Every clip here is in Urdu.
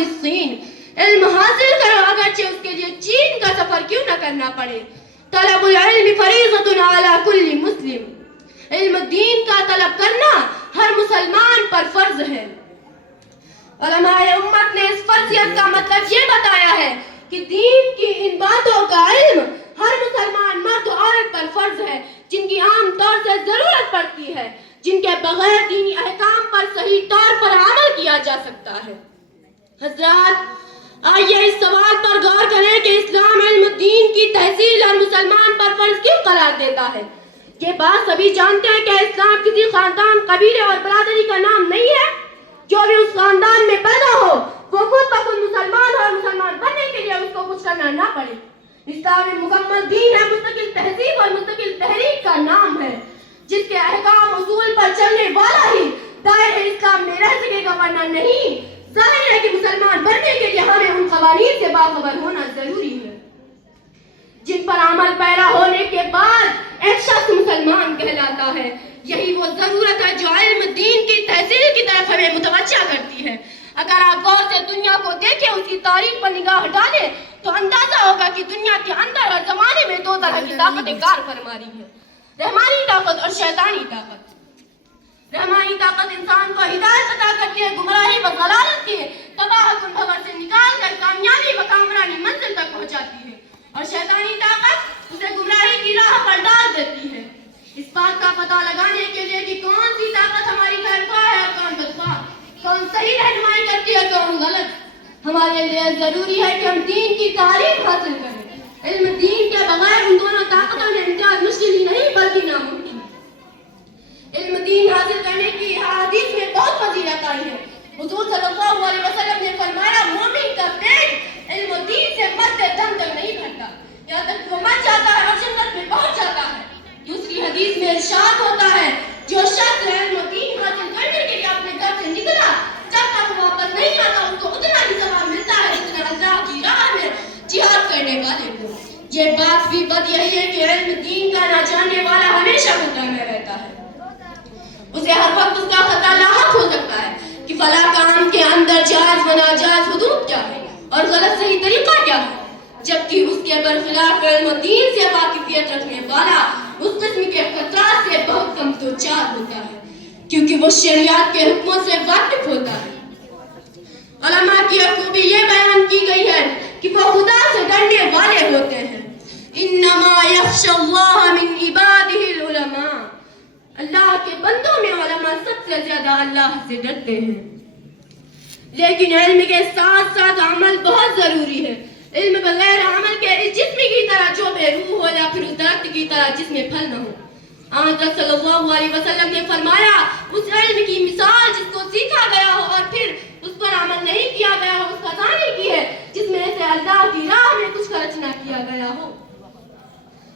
بالصین، علم حاصل کرو اگرچہ اس کے لیے چین کا سفر کیوں نہ کرنا پڑے۔ طلب العلم فریضۃ علی کل مسلم، علم دین کا طلب کرنا ہر مسلمان پر فرض ہے۔ علماء امت نے اس فرضیت کا مطلب یہ بتایا ہے کہ دین کی ان باتوں کا علم ہر مسلمان مرد و عورت پر فرض ہے جن کی عام طور سے ضرورت پڑتی ہے، جن کے بغیر دینی احکام پر صحیح طور پر عمل کیا جا سکتا ہے۔ حضرات، آئیے اس سوال پر غور کریں کہ اسلام علم دین کی تحصیل ہر مسلمان پر فرض کیوں قرار دیتا ہے۔ یہ بات سبھی جانتے ہیں کہ اسلام کسی خاندان، قبیلے اور برادری کا نام نہیں ہے۔ جو بھی اس خاندان میں پیدا ہو وہ خود بخود مسلمان اور مسلمان بننے کے لیے اس کو کچھ کرنا نہ پڑے۔ اسلام ایک مکمل دین ہے، مستقل تہذیب اور مستقل تحریک کا نام ہے، جس کے احکام اصول پر چلنے والا ہی دائرہ اسلام میں رہ سکے گا، ورنہ نہیں۔ ظاہر ہے کہ مسلمان بننے کے لیے ہمیں ان قوانین سے باخبر ہونا ضروری ہے جن پر عمل پیرا ہونے کے بعد ایک شخص مسلمان کہلاتا ہے۔ یہی وہ ضرورت ہے جو علم دین کی تحصیل کی طرف ہمیں متوجہ کرتی ہے۔ اگر آپ غور سے دنیا کو دیکھیں، اس کی تاریخ پر نگاہ ڈالیں تو اندازہ ہوگا کہ دنیا کے اندر ہر زمانے میں دو طرح کی طاقتیں کار فرما رہی ہیں، رحمانی طاقت اور شیطانی طاقت۔ رحمانی طاقت انسان کو ہدایت عطا کرتی ہے، گمراہی و ضلالت کے تباہ کن بھور سے نکال کر کامیابی و کامرانی منزل تک پہنچاتی ہے، اور شیطانی طاقت اسے گمراہی کی راہ پر ڈال دیتی ہے۔ اس بات کا پتہ لگانے کے لیے کہ کون سی طاقت ہماری خیر خواہ ہے اور کون بدخواہ، کون صحیح رہنمائی کرتی ہے کون غلط، ہمارے لیے ضروری ہے کہ ہم دین کی تعریف حاصل کریں۔ علم دین کے بغیر ان دونوں طاقتوں میں امتیاز مشکل ہی نہیں بلکہ ناممکن ہے۔ علم دین حاصل کرنے کی احادیث میں بہت فضیلت آئی ہے۔ حضور صلی اللہ علیہ وسلم نے فرمایا، مومن کا پیٹ علم و دین سے مرتے دم تک نہیں بھرتا، یہاں تک وہ مر جاتا ہے اور جنت میں پہنچ جاتا ہے۔ دوسری حدیث میں ارشاد ہوتا ہے، جو شخص علم و دین حاصل کرنے کے لیے اپنے گھر سے نکلا، جب تک وہ واپس نہیں آتا اس کو اتنا ہی ثواب ملتا ہے جتنا اللہ کی راہ میں جہاد کرنے والے کو۔ یہ بات بھی بات یہی ہے کہ علم دین کا نہ جاننے والا ہمیشہ خطرے میں رہتا ہے، اسے ہر وقت اس کا خطرہ لاحق ہو سکتا ہے کہ فلاں کام کے اندر جائز و ناجائز حدود کیا ہے اور غلط صحیح طریقہ کیا ہے، جبکہ اس کے برخلاف علم و دین سے واقفیت رکھنے والا اس قسم کے خطرات سے بہت کم دوچار ہوتا ہے، کیونکہ وہ شریعت کے حکموں سے واقف ہوتا ہے۔ علماء کی خوبی یہ بیان کی گئی ہے کہ وہ خدا سے ڈرنے والے ہوتے ہیں۔ انما یخشی اللہ من عبادہ العلماء، اللہ کے بندوں میں علماء سب سے زیادہ اللہ سے ڈرتے ہیں۔ لیکن علم کے ساتھ ساتھ عمل بہت ضروری ہے۔ علم بغیر عمل کے اس جسم کی طرح جو بے روح ہو یا پھر اس درخت کی طرح جس میں پھل نہ ہو۔ حضرت صلی اللہ علیہ وسلم نے فرمایا، اس علم کی مثال جس کو سیکھا گیا ہو اور پھر اس پر عمل نہیں کیا گیا ہو، اس خزانے کی ہے جس میں سے اللہ کی راہ میں کچھ خرچ نہ کیا گیا ہو۔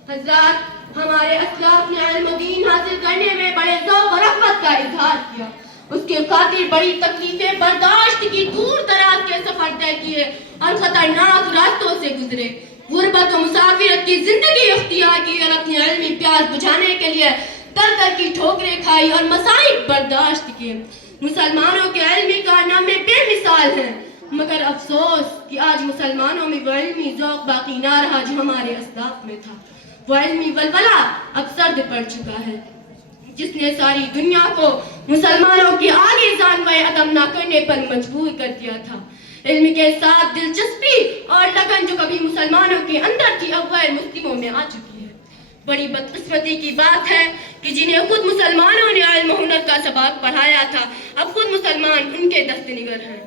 حضرات، ہمارے اسلاف نے علم و دین حاصل کرنے میں بڑے ذوق و رغبت کا اظہار کیا، اس کے خاطر بڑی تکلیفیں برداشت کی، دور دراز کے سفر طے کیے اور خطرناک راستوں سے گزرے، غربت و مسافرت کی زندگی اختیار کی اور اپنی علمی پیاس بجھانے کے لیے در در کی ٹھوکریں کھائی اور مصائب برداشت کیے۔ مسلمانوں کے علمی کارنامے بے مثال ہیں، مگر افسوس کہ آج مسلمانوں میں وہ علمی ذوق باقی نہ رہا جو ہمارے اسلاف میں تھا۔ وہ علمی ولولہ اب سرد پڑ چکا ہے جس نے ساری دنیا کو مسلمانوں کی آگے جانوے عدم نہ کرنے پر مجبور کر دیا تھا۔ علم کے ساتھ دلچسپی اور لگن جو کبھی مسلمانوں کے اندر تھی اب غیر مسلموں میں آ چکی ہے۔ بڑی بدقسمتی کی بات ہے کہ جنہیں خود مسلمانوں نے علم و ہنر کا سبق پڑھایا تھا اب خود مسلمان ان کے دست نگر ہیں۔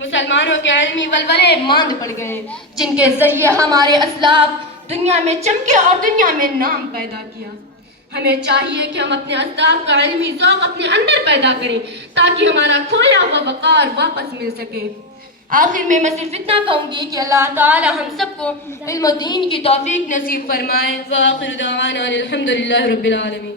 مسلمانوں کے علمی ولولے ماند پڑ گئے جن کے ذریعے ہمارے اسلاف دنیا میں چمکے اور دنیا میں نام پیدا کیا۔ ہمیں چاہیے کہ ہم اپنے اسلاف کا علمی ذوق اپنے اندر پیدا کریں تاکہ ہمارا کھویا ہوا وقار واپس مل سکے۔ آخر میں صرف اتنا کہوں گی کہ اللہ تعالی ہم سب کو علم و دین کی توفیق نصیب فرمائے۔ وآخر دعوانا الحمدللہ رب العالمین۔